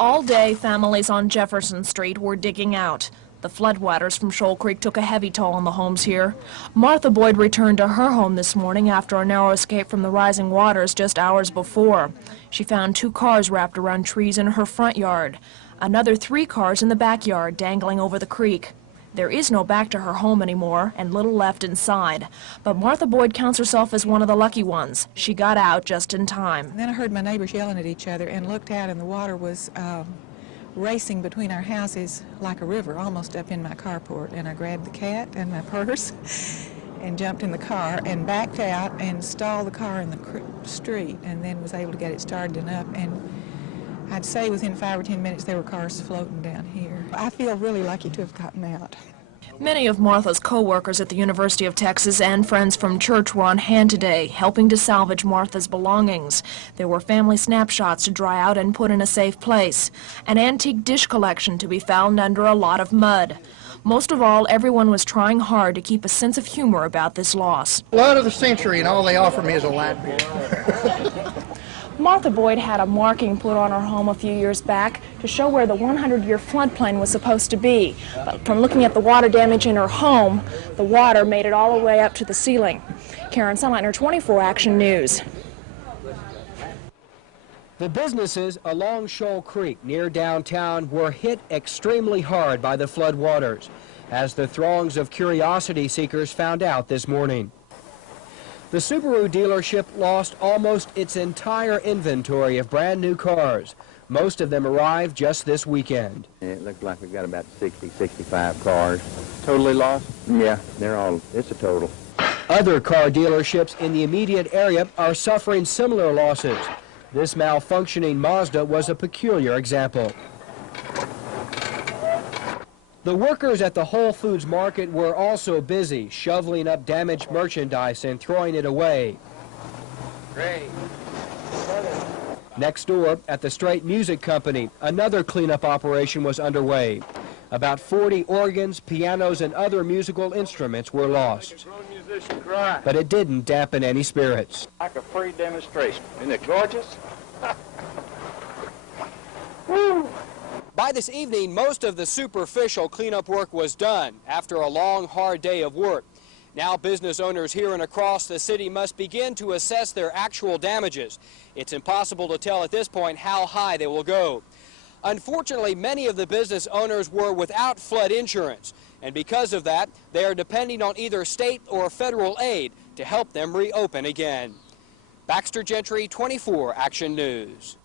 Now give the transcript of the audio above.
All day, families on Jefferson Street were digging out. The floodwaters from Shoal Creek took a heavy toll on the homes here. Martha Boyd returned to her home this morning after a narrow escape from the rising waters just hours before. She found 2 cars wrapped around trees in her front yard. Another 3 cars in the backyard dangling over the creek. There is no back to her home anymore and little left inside. But Martha Boyd counts herself as one of the lucky ones. She got out just in time. And then I heard my neighbors yelling at each other and looked out, and the water was racing between our houses like a river, almost up in my carport. And I grabbed the cat and my purse and jumped in the car and backed out and stalled the car in the street, and then was able to get it started and up. And I'd say within 5 or 10 minutes there were cars floating down here. I feel really lucky to have gotten out. Many of Martha's co-workers at the University of Texas and friends from church were on hand today, helping to salvage Martha's belongings. There were family snapshots to dry out and put in a safe place. An antique dish collection to be found under a lot of mud. Most of all, everyone was trying hard to keep a sense of humor about this loss. Flood of the century, and all they offer me is a light beer. Martha Boyd had a marking put on her home a few years back to show where the 100-year floodplain was supposed to be. But from looking at the water damage in her home, the water made it all the way up to the ceiling. Karen Sunlightner, 24 Action News. The businesses along Shoal Creek near downtown were hit extremely hard by the flood waters, as the throngs of curiosity seekers found out this morning. The Subaru dealership lost almost its entire inventory of brand new cars. Most of them arrived just this weekend. It looks like we've got about 60, 65 cars. Totally lost? Yeah, it's a total. Other car dealerships in the immediate area are suffering similar losses. This malfunctioning Mazda was a peculiar example. The workers at the Whole Foods market were also busy shoveling up damaged merchandise and throwing it away. Great. Next door, at the Straight Music Company, another cleanup operation was underway. About 40 organs, pianos, and other musical instruments were lost. But it didn't dampen any spirits. Like a free demonstration. Isn't it gorgeous? Woo! By this evening, most of the superficial cleanup work was done after a long, hard day of work. Now business owners here and across the city must begin to assess their actual damages. It's impossible to tell at this point how high they will go. Unfortunately, many of the business owners were without flood insurance, and because of that, they are depending on either state or federal aid to help them reopen again. Baxter Gentry, 24 Action News.